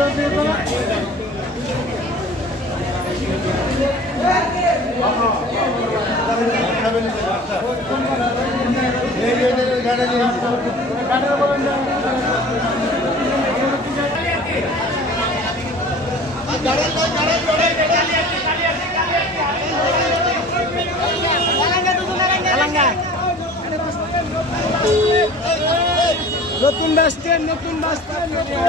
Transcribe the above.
bus stand নতুন bus stand নতুন bus stand নতুন